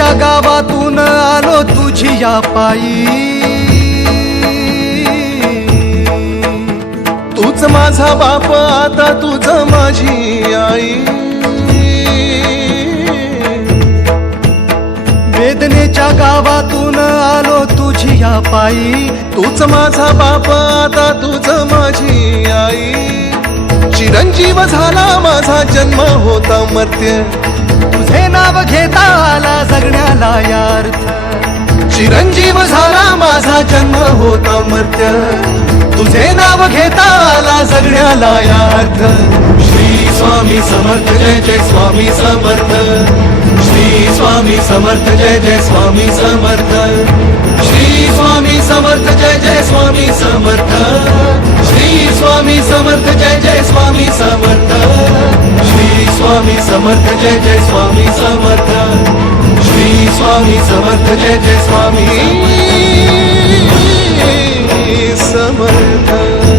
वेदनेच्या गावातून आलो तुझी या पायी, तूच माझा बाप आता तुझ माझी आई, वेदनेच्या गावातून आलो तुझी या पायी, तूच माझा बाप आता तुझ माझी आई, चिरंजीव झाला माझा जन्म होता मर्त्य, तुझे नाव घेता आला जगण्याला यार्थ, चिरंजीव झाला माझा जन्म होता मर्त्य, तुझे नाव घेता आला जगण्याला यार्थ। श्री स्वामी समर्थ जय जय स्वामी समर्थ, श्री स्वामी समर्थ जय जय स्वामी समर्थ, श्री स्वामी समर्थ जय जय स्वामी समर्थ, श्री स्वामी समर्थ जय जय स्वामी समर्थ, श्री स्वामी समर्थ जय जय स्वामी समर्थ, श्री स्वामी समर्थ जय जय स्वामी समर्थ।